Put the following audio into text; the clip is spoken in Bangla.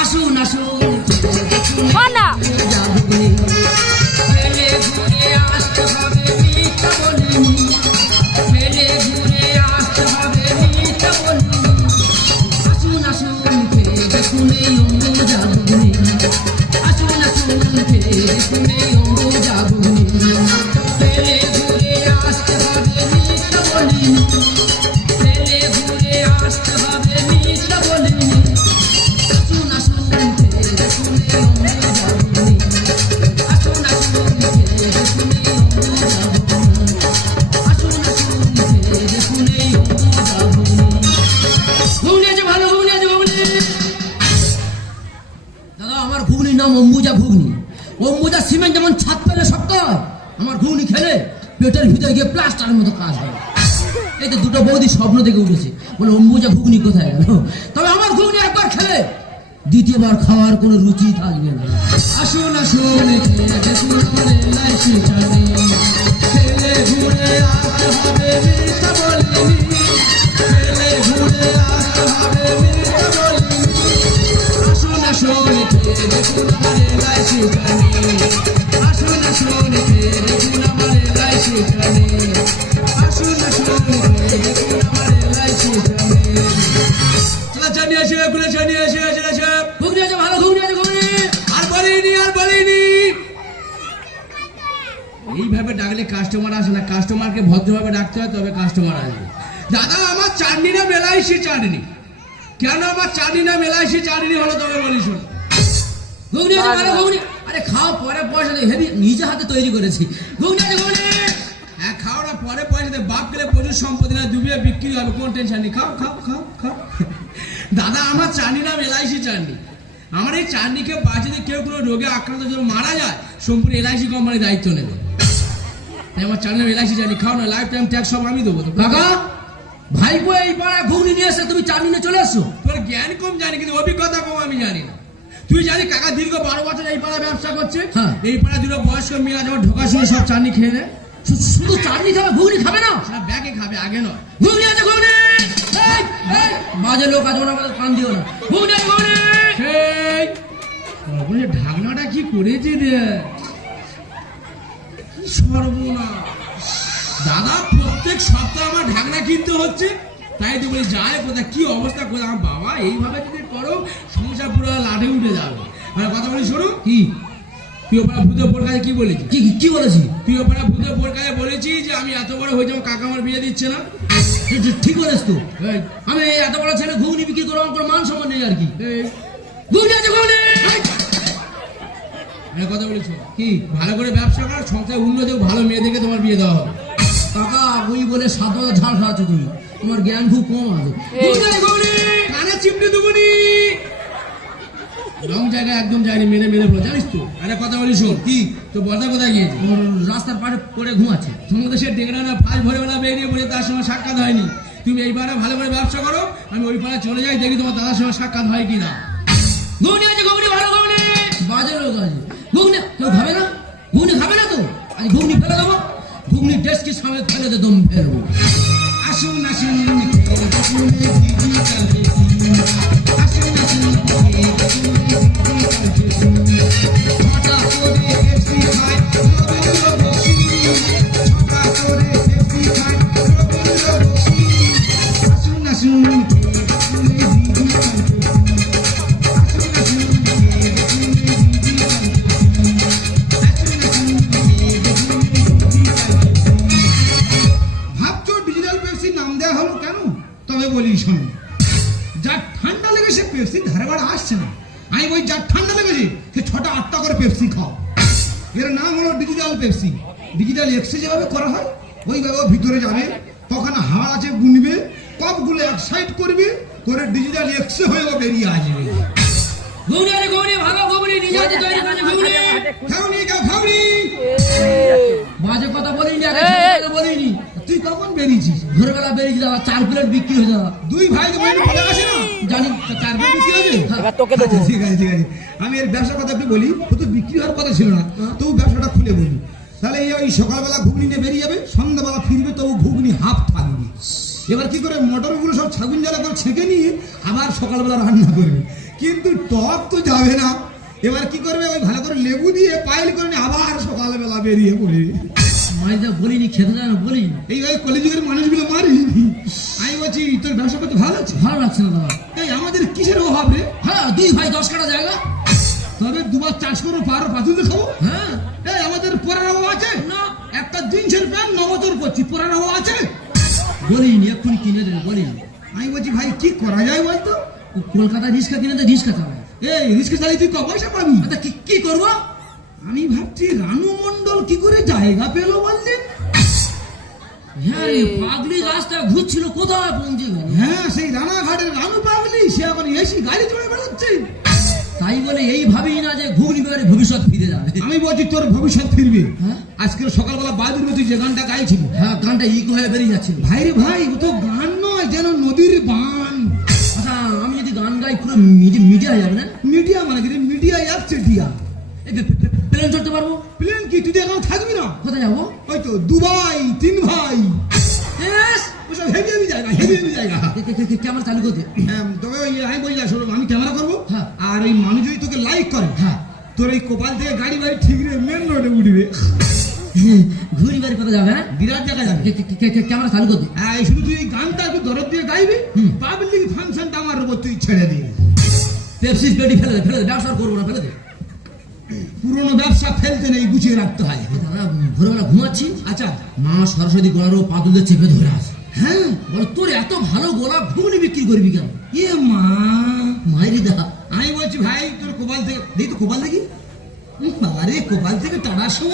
আসুন আসুন না ফেলে ঘুরে আসতে হবে মিথ্যা বলিনি, ফেলে ঘুরে আসতে হবে মিথ্যা বলিনি। আসুন আসুন ফেলে দেখুন এই অঙ্গ জাগুনি, আসুন আসুন ফেলে দেখুন এই অঙ্গ জাগুনি। ফেলে ঘুরে আসতে হবে মিথ্যা বলিনি, ফেলে ঘুরে আসতে হবে মিথ্যা বলিনি। আসুন আসুন ফেলে দেখুন এই অঙ্গ জাগুনি, আসুন আসুন ফেলে দেখুন এই অঙ্গ জাগুনি, আসুন আসুন ফেলে দেখুন এই অঙ্গ জাগুনি। ঘুগনি আছে ভালো ঘুগনি আছে ঘুগনি। দাদা আমার ঘুগনির নাম অম্বুজা ঘুগনি। অম্বুজা সিমেন্ট যেমন ছাদ পেলে শক্ত হয়, আমার ঘুগনি খেলে পেটের ভিতরে গিয়ে প্লাস্টারের মতো কাজ হয়। এই তো দুটো বৌদি স্বপ্ন দেখে উঠেছে, বলে অম্বুজা ঘুগনি কোথায় গেল। তবে আমার ঘুগনি একবার খেলে দ্বিতীয়বার খাওয়ার কোনো রুচি থাকবে না। আসুন আসুন খেলে দেখুন আমার এলআইসি জানি, খেলে ঘুরে আসতে হবে মিথ্যা বলিনি, খেলে ঘুরে আসতে হবে মিথ্যা বলিনি। আসুন আসুন খেলে দেখুন আমার এলআইসি জানি, আসুন আসুন খেলে দেখুন আমার এলআইসি জানি, আসুন আসুন খেলে দেখুন আমার এলআইসি জানি। চলা জানি আসে গুলো জানি আসে আসে আসে ঘুগনি আছে ভালো ঘুগনি আছে ঘুগনি। আর বলিনি আর বলিনি। এইভাবে ডাকলে কাস্টমার আসে না, কাস্টমারকে ভদ্রভাবে ডাকতে হয় তবে কাস্টমার আসবে। দাদা আমার চাটনি না এলআইসি চাটনি। কেন আমার চাটনি না এলআইসি চাটনি হলো তবে বলি শোনো। ঘুগনি আছে ভালো ঘুগনি। আরে খাও পরে পয়সা দিয়ে, হেভি নিজে হাতে তৈরি করেছি। ঘুগনি আছে ঘুগনি। হ্যাঁ খাও না পরে পয়সা দিয়ে, বাপ গেলে প্রচুর সম্পত্তি না ডুবিয়ে বিক্রি হবে, কোন টেনশন নেই। খাও খাও খাও খাও। দাদা আমার চাটনি নাম এলআইসি চাটনি। আমার এই চাটনিকে বাঁচিয়ে দিয়ে কেউ কোনো রোগে আক্রান্ত যদি মারা যায় সম্পূর্ণ এলআইসি কোম্পানি দায়িত্ব নেবে। তাই আমার চাটনি নাম এলআইসি চাটনি। খাও না, লাইফ টাইম ট্যাক্স সব আমি দেবো। কাকা ভাইপো এই পাড়া ঘুগনি নিয়ে এসে তুমি চাটনি নিয়ে চলে আসছো। তোর জ্ঞান কম জানি কিন্তু অভিজ্ঞতা কম আমি জানি না। তুই জানি কাকা দীর্ঘ 12 বছর এই পাড়া ব্যবসা করছে। এই পাড়া দুটো বয়স্ক মেয়েরা যখন ঢোকার সময় সব চাটনি খেয়ে নেয়। শুধু চাটনি খাবে ঘুগনি খাবে না, সেটা ব্যাগে খাবে আগে নয়। ঘুগনি আছে ঘুগনি। বাজে লোক আছে ওরা আমাদের কান দিও না। ঘুগনি আছে ঘুগনি। সেই বাবুরে ঢাকনাটা কি করেছে রে, কি সর্বনাশ। দাদা প্রত্যেক সপ্তাহে আমার ঢাকনা কিনতে হচ্ছে, তাই তো বলি যায় কোথায় কি অবস্থা করে। আমার বাবা এইভাবে যদি করো সংসার পুরো লাঠে উঠে যাবে। মানে কথা বলি শোনো কি, তুই ওপারা ভূতের বোর কাছে কি বলেছি? কি বলেছি? তুই ওপারা ভূতের বোর কাছে বলেছি যে আমি এত বড় হয়ে যাবো, কাকা আমার বিয়ে দিচ্ছে না। ঠিক বলেছ তো, আমি এত বড় ছেলে ঘুগনি বিক্রি করবো, আমার কোনো মান সম্মান নেই আর কি। ঘুগনি আছে ঘুগনি। কথা বলেছো কি, ভালো করে ব্যবসা কর, সংসার উন্নতি, ভালো মেয়ে দেখে তোমার বিয়ে দেওয়া হবে। কাকা ওই বলে 7 ঝাল খাওয়াচ্ছ তুমি, তোমার জ্ঞান খুব কম আছে। কানে চিমটে দেবনি, রং জায়গায় একদম যায়নি, মেরে মেরে বলো জানিস তো। আরে কথা বলি শোন কি, তো বর্দা কোথায় গিয়েছে? রাস্তার পাশে পড়ে ঘুমাচ্ছে। তোমাদের সে ডেকে না ফাঁস ভরে বেলা বেরিয়ে পড়ে, তার সঙ্গে সাক্ষাৎ হয়নি। তুমি এই পাড়া ভালো করে ব্যবসা করো, আমি ওই পাড়া চলে যাই, দেখি তোমার দাদার সঙ্গে সাক্ষাৎ হয় কিনা। ঘুগনি আছে ঘুগনি ভালো ঘুগনি। বাজে লোক আছে ঘুগনি, কেউ খাবে না ঘুগনি, খাবে না তো আজ ঘুগনি ফেলে দেবো। ঘুগনি ডেস্কের সামনে ফেলে দে, দম ফেলবো। আসুন আসুন ডিজিটাল এক্সে যেভাবে করা হয় ওইভাবে ভিতরে যাবে, তখন হাড় আছে গুনবে, কপগুলো এক সাইড করবে করে ডিজিটাল এক্সে হয়ে বেরিয়ে আসবে। বাজে কথা বলিনি, বলিনি। তুই কখন বেরিয়েছিস? ভোরবেলা বেরিয়েছিস, 4 প্লেট বিক্রি হয়ে যাওয়া। 2 ভাই বলে আসে না জানি 4 প্লেট বিক্রি হয়েছে। ঠিক আছে ঠিক আছে, আমি এর ব্যবসার কথা একটু বলি। তো বিক্রি হওয়ার কথা ছিল না, তবু ব্যবসাটা খুলে বলি। তাহলে ওই সকালবেলা ঘুগনি নিয়ে বেরিয়ে যাবে, সন্ধ্যাবেলা ফিরবে, তবু ঘুগনি হাফ থাকবে। এবার কি করে মটরগুলো সব ছাগুন জ্বালা করে ছেঁকে নিয়ে আবার সকালবেলা রান্না করবে, কিন্তু টক তো যাবে না। এবার কি করবে, ওই ভালো করে লেবু দিয়ে পাইল করে নিয়ে আবার সকালবেলা বেরিয়ে পড়ে। মাইদা বলিনি, খেতে যায় না বলিনি। এইভাবে কলেজের মানুষগুলো মারি। আমি বলছি তোর ব্যবসা করতে ভালো আছে? ভালো লাগছে না দাদা। এই আমাদের কিসের অভাব রে? হ্যাঁ, 2 ভাই 10 কাঠা জায়গা। তবে দুবার চাষ করো, পারো পাতুল খাবো। হ্যাঁ, এই আমাদের পড়ার অভাব আছে না একটা জিন্সের প্যান্ট 9 বছর পরছি, পড়ার অভাব আছে? বলিনি, এক্ষুনি কিনে দেবে বলিনি। আমি বলছি ভাই কি করা যায় বলতো? কলকাতায় রিক্সা কিনে দেয়, রিক্সা চালায়। এই রিস্কে চালিয়ে তুই ক পয়সা পাবি? আচ্ছা কি করবো? আমি ভাবছি রানু মন্ডল কি করে জায়গা পেলো বললেন? হ্যাঁ রে, পাগলি গাছটা ঘুরছিল, কোথায় পৌঁছে গেল? হ্যাঁ, সেই রানাঘাটের রানু পাগলি, সে এখন এসি গাড়ি চড়ে বেড়াচ্ছে। তাই বলে এই ভাবি না যে ঘুগনি বেড়ে ভবিষ্যৎ ফিরে যাবে। আমি বলছি তোর ভবিষ্যৎ ফিরবে। হ্যাঁ? আজকে সকালবেলা বাদুর তুই যে গানটা গাইছিল, হ্যাঁ, গানটা ইকো হয়ে বেরিয়ে যাচ্ছিল। ভাই রে ভাই, ও তো গান নয়, যেন নদীর বান। আচ্ছা, আমি যদি গান গাই পুরো মিডিয়া যাবে না? মিডিয়া মানে কি? মিডিয়া আসছে দিয়া। এই প্লেন চড়তে পারবো? প্লেন কি তুই এখন থাকবি না? কোথায় যাবো? ওই তো দুবাই, 3 ভাই, Yes! ওসব হেভি হেভি জায়গা, হেভি হেভি জায়গা। ক্যামেরা চালু করতে। তবে ওই আমি বলি যা, শোনো, আমি ক্যামেরা করবো, হ্যাঁ। আর এই মানুষ যদি তোকে লাইক করে, হ্যাঁ, তোর এই কপাল থেকে গাড়ি বাড়ি ঠিক রে মেন রোডে উঠবে, ঘুরি বাড়ি কোথায় যাবে? হ্যাঁ, বিরাট জায়গা যাবে। ক্যামেরা চালু করতে। হ্যাঁ, এই শুধু তুই এই গানটা একটু দরদ দিয়ে গাইবি, হুম। পাবলিক ফাংশনটা আমার উপর তুই ছেড়ে দিবি। পেপসিস পেটি ফেলে দে, ব্যবসা আর করবো না, ফেলে দে। পুরোনো ব্যবসা ফেলতে নেই, গুছিয়ে রাখতে হয়। দাদা, ভোরবেলা ঘুমাচ্ছি, আচ্ছা, মা সরস্বতী গলারও পাতুলে চেপে ধরে আছে। হ্যাঁ, বলো, তোর এত ভালো গোলা ঘুগনি বিক্রি করবি কেন? এ মা, মাইরি দা। আমি বলছি ভাই তোর কপাল থেকে দেখি, তো কপাল দেখি, আরে কপাল থেকে টানার সময়